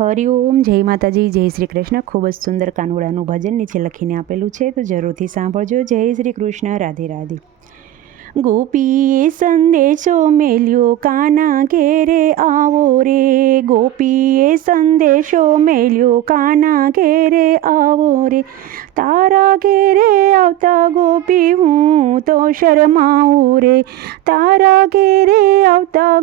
હરિઓમ જય માતાજી, જય શ્રી કૃષ્ણ. ખૂબ જ સુંદર કાનુડાનું ભજન નીચે લખીને આપેલું છે, તો જરૂરથી સાંભળજો. જય શ્રી કૃષ્ણ. રાધે રાધે. ગોપીએ સંદેશો મેલ્યો, કાના ઘેરે આવો રે. ગોપીએ સંદેશો મેલ્યો, કાના ઘેરે આવો રે. તારા ઘેરે આવતા ગોપી હું તો શરમાવું રે. તારા ઘેરે આવતા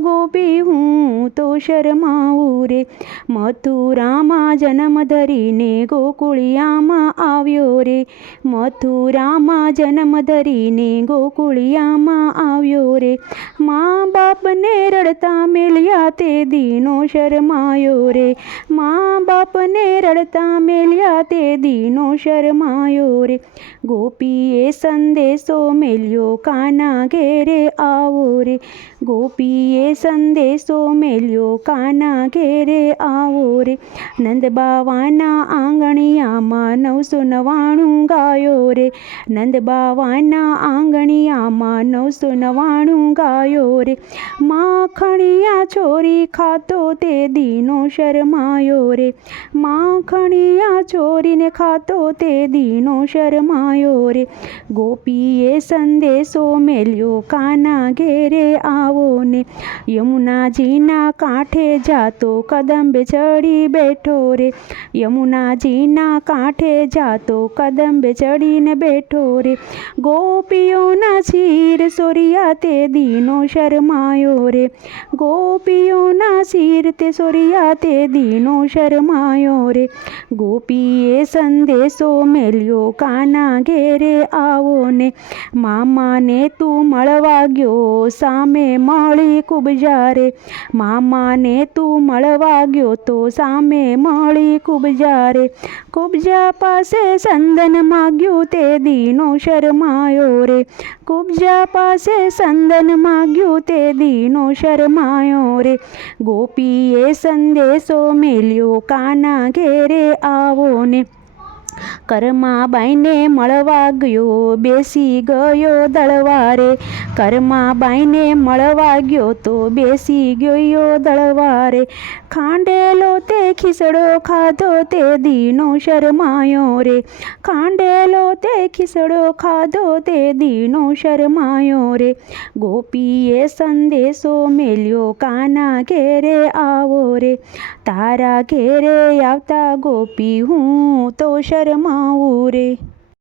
શરમાવું રે મથુરામાં જન્મ ધરીને ગોકુળિયામાં આવ્યો રે મથુરામાં જન્મ ધરીને ગોકુળિયામાં આવ્યો રે મા બાપને રડતા મેલ્યા તે દીનો શરમાયો રે મા બાપને રડતા મેલ્યા તે દીનો શરમાયો રે ગોપીએ સંદેશો મેલ્યો, કાના ઘેરે આવો રે. ગોપીએ સંદેશો મેલ્યો કાના ઘેરે આવો રે નંદ બાવાના આંગણિયામાં નવસો નવાણું ગાયો રે નંદ બાવાના આંગણિયામાં નવસો નવાણું ગાયો રે માખણિયા છોરી ખાતો તે દીનો શરમાયો રે માખણિયા ચોરીને ખાતો તે દીનો શરમાયો રે ગોપીએ સંદેશો મેલ્યો કાના ઘેરે આવો ને યમુનાજીના કાંઠે જાતો કદંબે ચડી બેઠો રે. યમુનાજીના કાંઠે જાતો કદંબે ચડીને બેઠો રે. ગોપીઓના શિર સોરિયા તે દીનો શરમાયો રે. ગોપીઓના શિર તે સોરિયા તે દીનો શરમાયો રે. ગોપીએ સંદેશો મેલ્યો, કાના ઘેરે આવો ને. મામાને તું મળવા ગયો, સામે મળી કુબજા રે મામાને તું મળવા ગયો તો સામે મળી ખૂબ રે કુબજા પાસે સંદન માગ્યું તે દીનો શરમાયો રે કુબજા પાસે સંદન માગ્યું તે દીનો શરમાયો રે ગોપીએ સંદેશો મેલ્યો કાના ઘેરે આવો ને કરમાબાઈને મળવા ગયો બેસી ગયો દળવારે. કરમાબાઈને મળવા ગયો તો બેસી ગયો દળવારે. ખાંડેલો તે ખીસડો ખાધો તે દીનો શરમાયો રે. ખાંડેલો તે ખીસડો ખાધો તે દીનો શરમાયો રે. ગોપીએ સંદેશો મેલ્યો, કાના ઘેરે આવો રે. તારા ઘેરે આવતા ગોપી હું તો શરમાવું રે